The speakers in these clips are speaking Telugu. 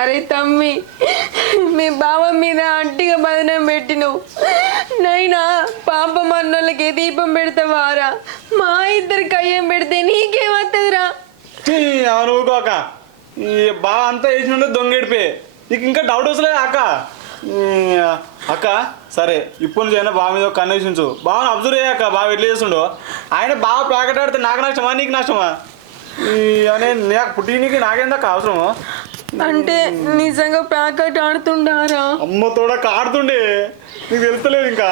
అరే తమ్మి, మీ బావ మీద అంటిగా బదనం పెట్టినవు. నైనా పాపం అన్నోళ్ళకి దీపం పెడతావారా? మా ఇద్దరికి అయ్యం పెడితే నీకేమవుతుందిరా? అనుకోక ఈ బావ అంతా వేసినంటే దొంగడిపే. నీకు ఇంకా డౌట్ వస్తలేదు అక్క. అక్క సరే ఇప్పుడు నుంచి అయినా బావ మీద కన్నేసించు. బావని అబ్జర్వ్ అయ్యాక బావ ఎట్లా చేస్తుండో. ఆయన బావ ప్యాకెట్ ఆడితే నాకు నష్టమా నీకు నష్టమా? అనే నాకు పుట్టినకి నాకేందాక అవసరమా? అంటే నిజంగా ప్యాకెట్ ఆడుతుండారా? అమ్మతోడ ఆడుతుండే నీకు తెలుస్తలేదు ఇంకా.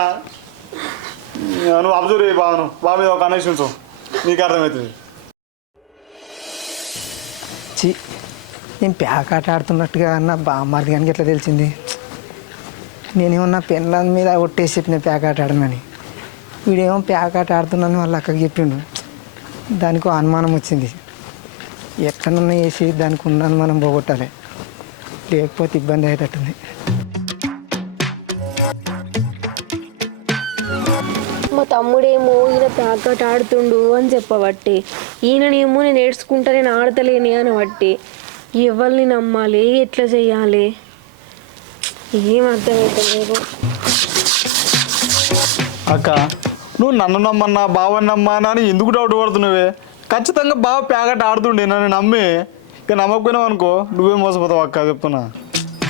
నువ్వు అబ్జర్వ్ అయ్యి బావను, బావ మీద కన్నేసించు, నీకు అర్థమవుతుంది. నేను ప్యాకాట ఆడుతున్నట్టుగా నా బామ్మది కానీ ఎట్లా తెలిసింది? నేనేమన్నా పెన్ల మీద ఒట్టేసి చెప్పిన ప్యాకాట ఆడనని. వీడేమో ప్యాకాట ఆడుతున్నాను వాళ్ళ అక్కకి చెప్పిండు. దానికి అనుమానం వచ్చింది. ఎట్లనన్నా వేసి దానికి ఉన్న అనుమానం పోగొట్టాలి, లేకపోతే ఇబ్బంది అయ్యేటట్టుంది. మా తమ్ముడేమో ఈయన ప్యాకెట్ ఆడుతుండు అని చెప్పబట్టి, ఈయననేమో నేను ఏడ్చుకుంటా నేను ఆడతలేని అని బట్టి ఎవరిని నమ్మాలి, ఎట్లా చేయాలి ఏం అర్థమవుతలేదు. అక్క నువ్వు నన్ను నమ్మన్నా బావని నమ్మన్నా అని ఎందుకు డౌట్ పడుతున్నావే? ఖచ్చితంగా బావ ప్యాకెట్ ఆడుతుండే, నన్ను నమ్మి. ఇక నమ్మకపోయినావు అనుకో నువ్వే మోసపోతావు అక్క, చెప్తున్నా.